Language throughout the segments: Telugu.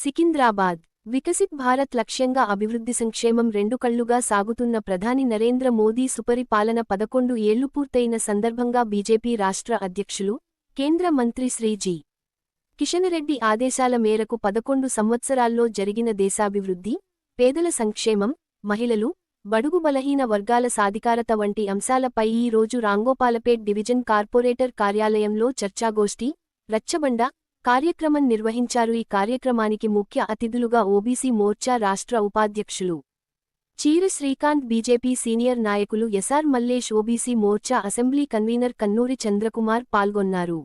సికింద్రాబాద్ వికసిత్ భారత్ లక్ష్యంగా అభివృద్ధి సంక్షేమం రెండు కళ్లుగా సాగుతున్న ప్రధాని నరేంద్ర మోదీ సుపరిపాలన 11 ఏళ్లు పూర్తయిన సందర్భంగా బీజేపీ రాష్ట్ర అధ్యక్షులు, కేంద్ర మంత్రి శ్రీ జి. కిషన్రెడ్డి ఆదేశాల మేరకు 11 సంవత్సరాల్లో జరిగిన దేశాభివృద్ధి, పేదల సంక్షేమం, మహిళలు, బడుగు బలహీన వర్గాల సాధికారత వంటి అంశాలపై ఈ రోజు రాంగోపాలపేట్ డివిజన్ కార్పొరేటర్ కార్యాలయంలో చర్చాగోష్ఠి, రచ్చబండ కార్యక్రమం నిర్వహించారు. ఈ కార్యక్రమానికి ముఖ్య అతిథులుగా ఓబీసీ మోర్చా రాష్ట్ర ఉపాధ్యక్షులు చీర శ్రీకాంత్, బీజేపీ సీనియర్ నాయకులు SR Mallesh, OBC Morcha assembly convener Kannuri Chandrakumar పాల్గొన్నారు.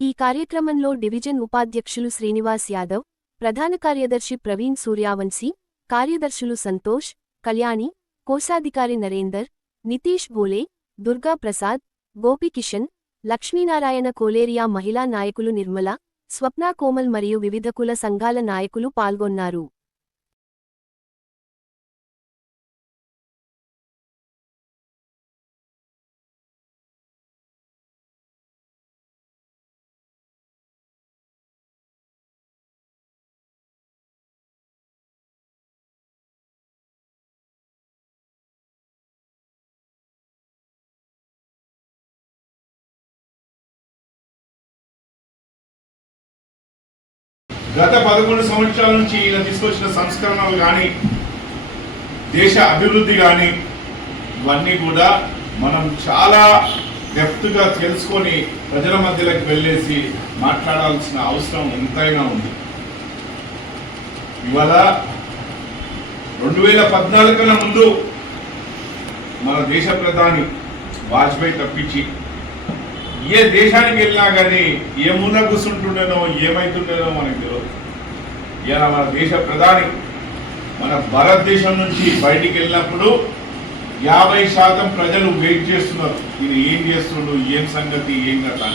ఈ కార్యక్రమంలో డివిజన్ ఉపాధ్యక్షులు శ్రీనివాస్ యాదవ్, ప్రధాన కార్యదర్శి ప్రవీణ్ సూర్యావంశీ, కార్యదర్శులు సంతోష్, కళ్యాణి, కోశాధికారి నరేందర్, నితీష్ బోలే, దుర్గా ప్రసాద్, గోపికిషన్, లక్ష్మీనారాయణ కోలేరియా, మహిళా నాయకులు నిర్మల, స్వప్నా కోమల్ మరియు వివిధ కుల సంఘాల నాయకులు పాల్గొన్నారు. గత 11 సంవత్సరాల నుంచి ఈయన తీసుకొచ్చిన సంస్కరణలు కానీ, దేశ అభివృద్ధి కానీ, ఇవన్నీ కూడా మనం చాలా డెప్త్గా తెలుసుకొని ప్రజల మధ్యలోకి వెళ్ళేసి మాట్లాడాల్సిన అవసరం ఎంతైనా ఉంది. ఇవాళ 2014 కన్నా ముందు మన దేశ ప్రధాని వాజ్పేయి తప్పించి ఏ దేశానికి వెళ్ళినా కానీ ఏ మూల కూర్చుంటుండేనో ఏమైతుండేనో మనకు తెలియదు. ఇలా మన దేశ ప్రధాని మన భారతదేశం నుంచి బయటికి వెళ్ళినప్పుడు 50% ప్రజలు వెయిట్ చేస్తున్నారు, ఈయన ఏం చేస్తుండు, ఏం సంగతి, ఏం కదా.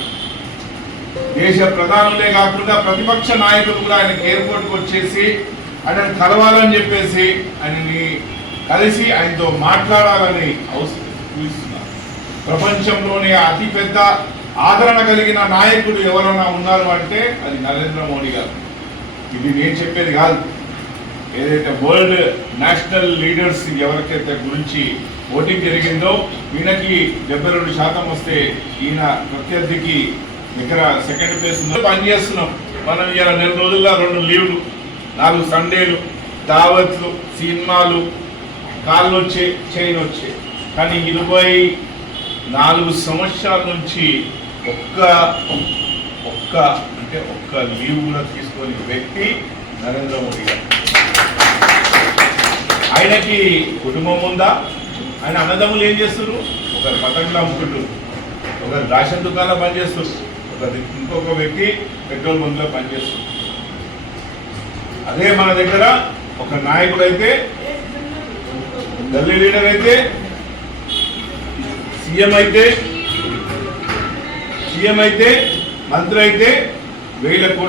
దేశ ప్రధానులే కాకుండా ప్రతిపక్ష నాయకులు కూడా ఆయన ఎయిర్పోర్ట్కి వచ్చేసి ఆయన కలవాలని చెప్పేసి ఆయనని కలిసి ఆయనతో మాట్లాడాలని చూస్తున్నారు. ప్రపంచంలోనే అతిపెద్ద ఆదరణ కలిగిన నాయకుడు ఎవరైనా ఉన్నారు అంటే అది నరేంద్ర మోడీ గారు. ఇది నేను చెప్పేది కాదు. ఏదైతే వరల్డ్ నేషనల్ లీడర్స్ ఎవరికైతే గురించి ఓటింగ్ జరిగిందో ఈయనకి 72% వస్తే ఈయన ప్రత్యర్థికి దగ్గర సెకండ్ ప్లేస్ పనిచేస్తున్నాం. మనం ఇలా 2 రోజుల్లో 2 లీవ్లు, 4 సండేలు, దావత్లు, సినిమాలు, కాళ్ళు వచ్చే, చైన్ వచ్చే. కానీ 24 సంవత్సరాల నుంచి ఒక్క లీవ్ కూడా తీసుకొని వ్యక్తి నరేంద్ర మోడీ గారు. ఆయనకి కుటుంబం ఉందా? ఆయన అన్నదమ్ములు ఏం చేస్తారు? ఒకరు పతంగులు అమ్ముకుంటారు, ఒకరు రేషన్ దుకాణంలో పనిచేస్తారు, ఇంకొక వ్యక్తి పెట్రోల్ బంక్లో పనిచేస్తారు. అదే మన దగ్గర ఒక నాయకుడు అయితే, ఢిల్లీ లీడర్ అయితే, సీఎం అయితే, మంత్రి అయితే 1000 కోట్ల